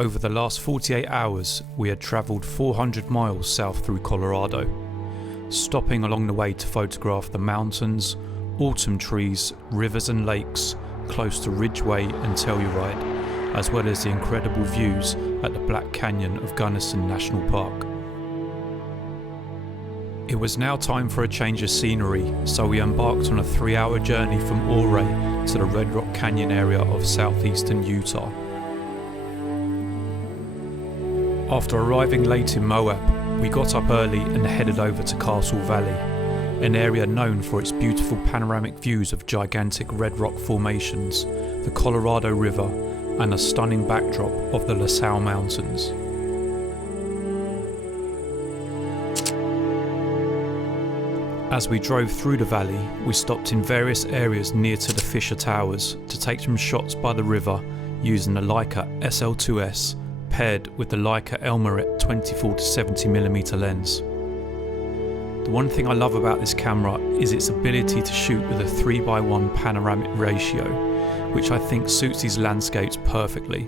Over the last 48 hours, we had travelled 400 miles south through Colorado, stopping along the way to photograph the mountains, autumn trees, rivers and lakes close to Ridgway and Telluride, as well as the incredible views at the Black Canyon of Gunnison National Park. It was now time for a change of scenery, so we embarked on a 3-hour journey from Ouray to the Red Rock Canyon area of southeastern Utah. After arriving late in Moab, we got up early and headed over to Castle Valley, an area known for its beautiful panoramic views of gigantic red rock formations, the Colorado River, and a stunning backdrop of the La Salle Mountains. As we drove through the valley, we stopped in various areas near to the Fisher Towers to take some shots by the river using the Leica SL2-S paired with the Leica Elmarit 24-70mm lens. The one thing I love about this camera is its ability to shoot with a 3:1 panoramic ratio, which I think suits these landscapes perfectly.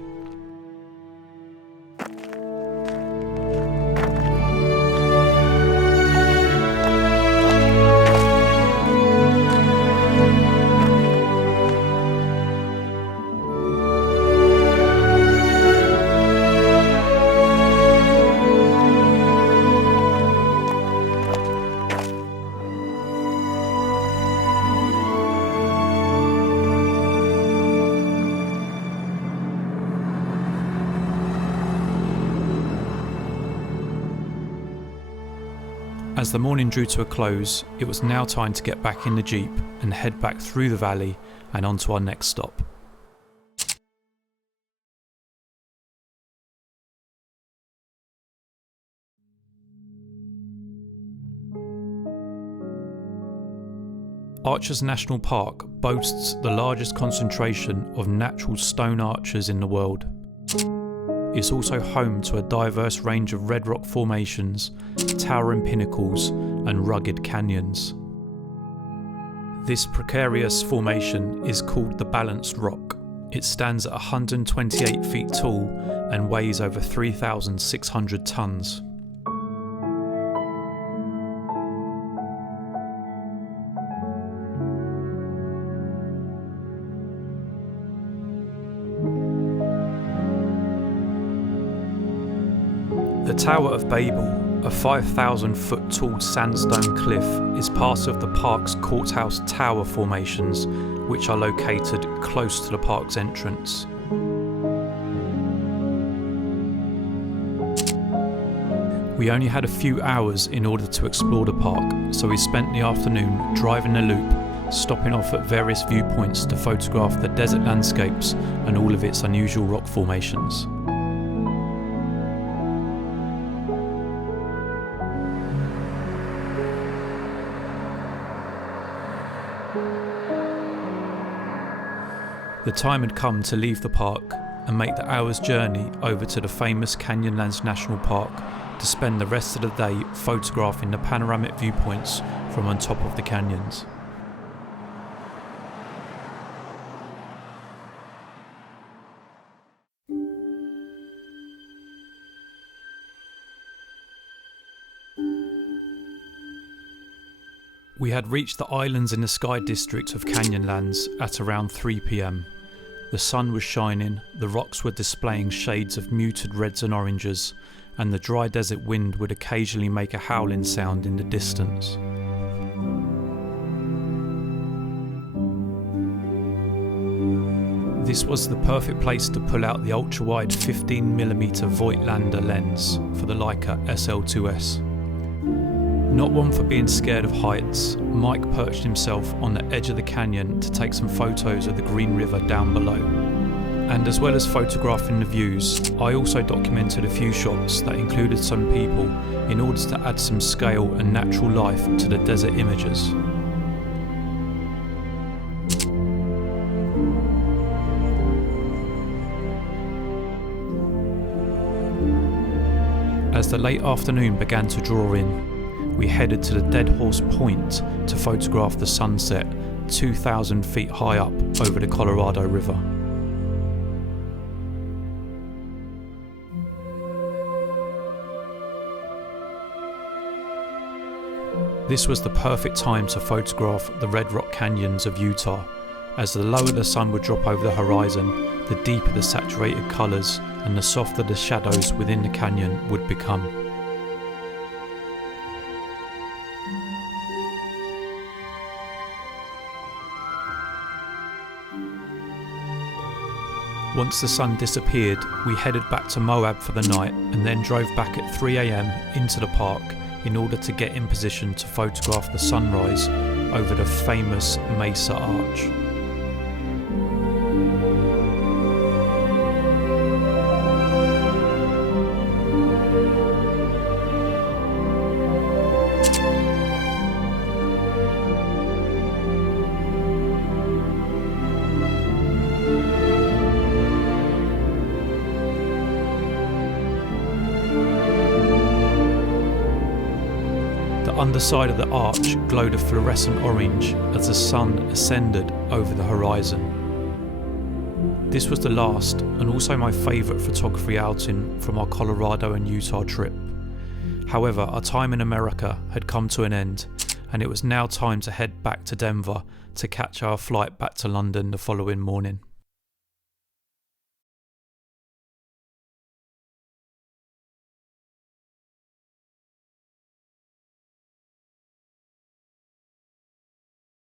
As the morning drew to a close, it was now time to get back in the Jeep and head back through the valley and on to our next stop. Arches National Park boasts the largest concentration of natural stone arches in the world. It's also home to a diverse range of red rock formations, towering pinnacles, and rugged canyons. This precarious formation is called the Balanced Rock. It stands at 128 feet tall and weighs over 3,600 tons. The Tower of Babel, a 5,000-foot tall sandstone cliff, is part of the park's Courthouse Tower formations, which are located close to the park's entrance. We only had a few hours in order to explore the park, so we spent the afternoon driving the loop, stopping off at various viewpoints to photograph the desert landscapes and all of its unusual rock formations. The time had come to leave the park and make the hour's journey over to the famous Canyonlands National Park to spend the rest of the day photographing the panoramic viewpoints from on top of the canyons. We had reached the Islands in the Sky district of Canyonlands at around 3 p.m. The sun was shining, the rocks were displaying shades of muted reds and oranges, and the dry desert wind would occasionally make a howling sound in the distance. This was the perfect place to pull out the ultra-wide 15mm Voigtlander lens for the Leica SL2-S. Not one for being scared of heights, Mike perched himself on the edge of the canyon to take some photos of the Green River down below. And as well as photographing the views, I also documented a few shots that included some people in order to add some scale and natural life to the desert images. As the late afternoon began to draw in, we headed to the Dead Horse Point to photograph the sunset 2,000 feet high up over the Colorado River. This was the perfect time to photograph the Red Rock Canyons of Utah, as the lower the sun would drop over the horizon, the deeper the saturated colours and the softer the shadows within the canyon would become. Once the sun disappeared, we headed back to Moab for the night and then drove back at 3 AM into the park in order to get in position to photograph the sunrise over the famous Mesa Arch. The underside of the arch glowed a fluorescent orange as the sun ascended over the horizon. This was the last and also my favourite photography outing from our Colorado and Utah trip. However, our time in America had come to an end and it was now time to head back to Denver to catch our flight back to London the following morning.